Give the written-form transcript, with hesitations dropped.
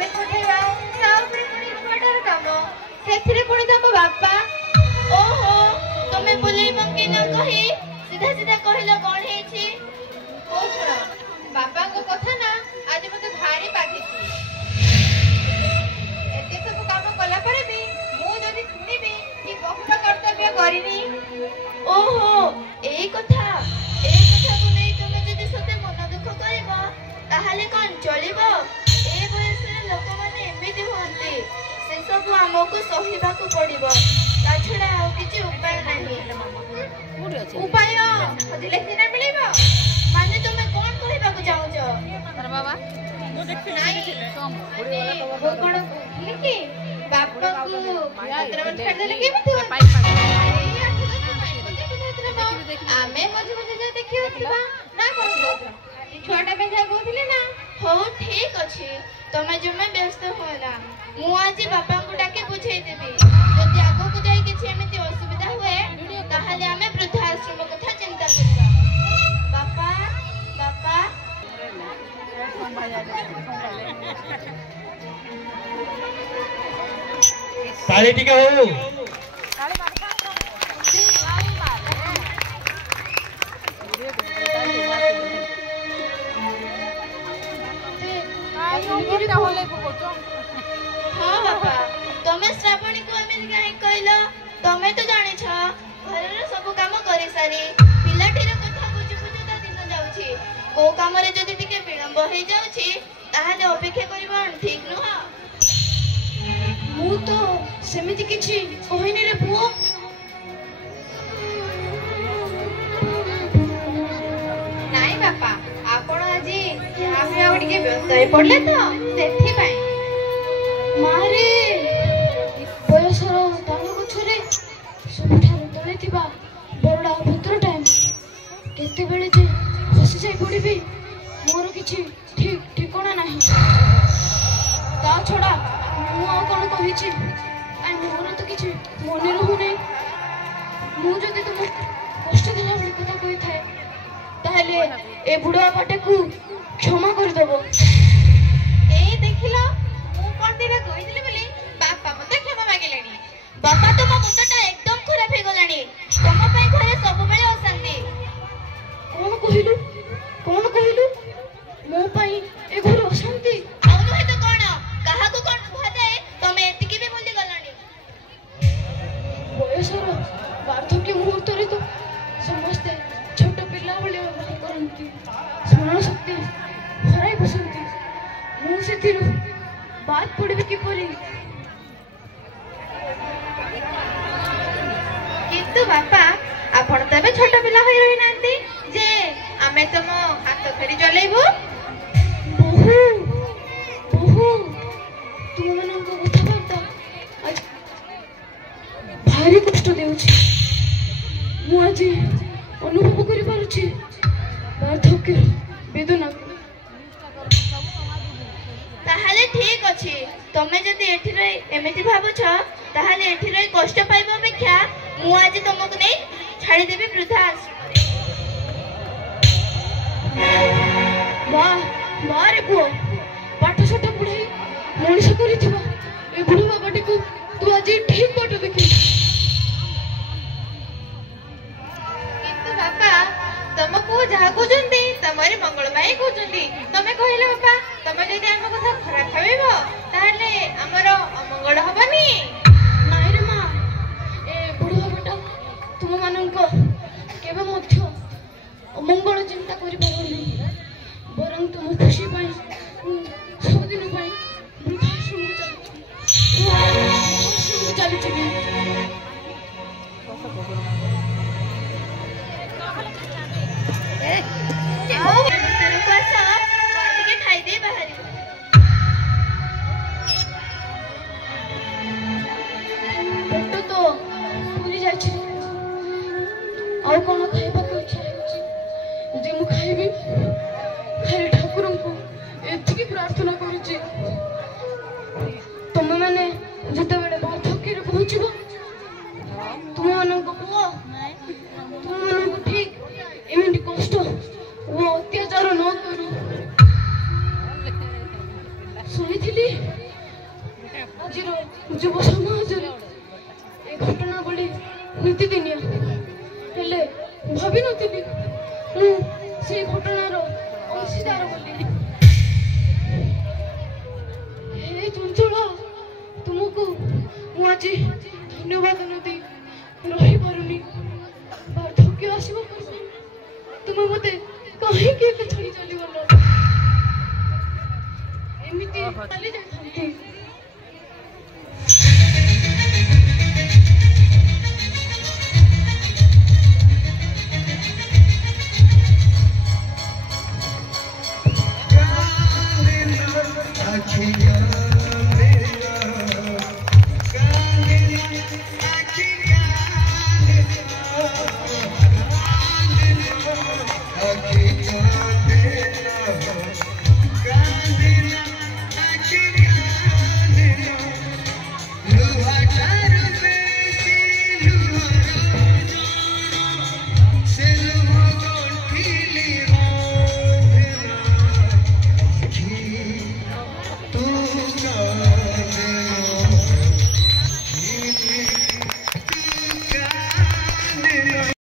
Shopping उठेगा तापरे पुणी छुआटार काम सेथिरे पुणी तम बापा ओहो तमे बोले मंगे न कहि सीधा सीधा कहिला कोन हेछि ओ सुनो बापा को कथा ना आज मते भारी बाधिछि एते सब काम कला परे भी मु जदी सुनिबी कि बहुत कर्तव्य करिनी ओहो ए कथा को नै तमे जदी सते मन दुख करबो ताहाले कोन चलिबो ए बयसरे लोक माने एमिति होंती से सब हमको सहिबाकू पड़िबो ता छडा आ किछि उपाय नाही उपाय खोजिले सिना मिलिबो माने तुमे कोन कहबाकू चाहौ छ बाबा मु देखि नाही वो कोन लिखि बापा को पत्र मन छाड़ देले केमिति आमे मझे मझे जा देखि होतिबा ना कोन छोटा पे जा बोथिले ना हो ठीक अछि तमे जमे व्यस्त होना मु आज बापा को डाके बुझाई देबी जदि आगो को जाई किछि एमिति असुविधा हुए ताहाले आमे वृद्धाश्रम कथा चिंता करबा बापा बापा ताली टिके हो हाँ बापा तमे श्रावणी को एमिति काहे कहलो तमे तो जानि छ घरर सब काम करि सारी पिलाटीर कथा बुझु बुझु ता दिन जाउछि को काम रे जदि टिके विलंब होई जाउछि ताहाले अपेक्षा करबा ठीक नुह मु तो सेमिति किछि कहिनी रे पुओ नाई बापा आपण आज यहाँ पे आउ टिके व्यस्त होई पड़ले तो सेथि पई मारे बयसर ताल गछरे सबठार तळे थिबा बरडा भद्र टाइम केते बेले जे फसी जाई पड़िबी मोर किछि ठीक ठिकाना नाही ता छडा मु आ कोन कहिछि आई मोर तो किछि मने रहु नै मु जदि तुम कष्ट दिला बली कथा कहि थाए ताहले ए बुढ़ा बाटे को क्षमा कर देबो ए देखिलो मु कोन दिना कहिदिले बोली बापा मते क्षमा मागिलेनी बापा तो मो मुंडटा एकदम खराब हे गलानी तम पई घरे सब बेले अशांति कोन कहिलु मो पई ए घर अशांति औनु हे तो कोन कहा को कोन भा जाए तमे एतिकी भी भूली गलानी बयसर वार्धक्य मुहूर्त रे तो समस्त छोट पिल्ला भले व्यवहार करंती स्मरण शक्ति हराई बसंती मु सेथिरु बात पड़बे कि परी किंतु बापा आपण तबे छोट पिला होई रही नांती जे आमे तम हाथ फेरी चलेबो बहु बहु तुम मन को कथा करता आज भारी कष्ट देउछि मु आज अनुभव करि पारुछि वार्धक्य वेदना ताहाले ठीक अछि तमे जदि एठी रे एमिति भाबुछ ताहाले एठी रे कष्ट पाइबो अपेक्षा मु आज तुमको नै छाड़ी देबी वृद्धाश्रम वाह रे पुओ पाठ साठ पढ़ाई मनीष करिथिबा ए बुढ़ा बाबाटी को तू आज ठीक बाटो देखि किंतु बापा तुमको जहा कहउछंती तमरे मंगल पाई कहउछंती तमे कहिले बापा तमे जदि हम कथा खराब भाबिबो ताहले हमर अमंगल हबनी नाइ रे मां ए बुढ़ा बाटा तुम माननको केबे मध्य अमंगल चिंता करि पाबनी बरं तुम खुशी पाई सब दिन पाई वृद्धाश्रम चली खाई दे बाहरी पेट तो पूरी जाछि और कोन खाइबा को इच्छा होछि जे मु खाइबी खाली ठाकुर को एतिकी प्रार्थना करूछि तुम माने जते बेले वार्धक्य रे पहुंचबो तुम मन को पुओ तुम मन को ठीक एमिति कष्ट वो अत्याचार न करू सुनिथिली ଯୁବ ସମାଜରେ ଏ ଘଟଣା ଭଳି ନୀତିଦିନିଆ ହେଲେ ଭାବିନଥିଲି ମୁଁ ସେଇ ଘଟଣାର ଅଂଶୀଦାର ବୋଲି। ହେ ଚଞ୍ଚଳ, ତୁମକୁ ମୁଁ ଆଜି ଧନ୍ୟବାଦ ନ ଦେଇ ରହିପାରୁନି। ବାର୍ଦ୍ଧକ୍ୟ ଆସିବା ପୂର୍ବରୁ ତୁମେ ମୋତେ କାହିଁକି ଏତେ ଛାଡ଼ି ଚାଲିଗଲ? ଏମିତି ଚାଲି ଯାଇଥାନ୍ତି। I can't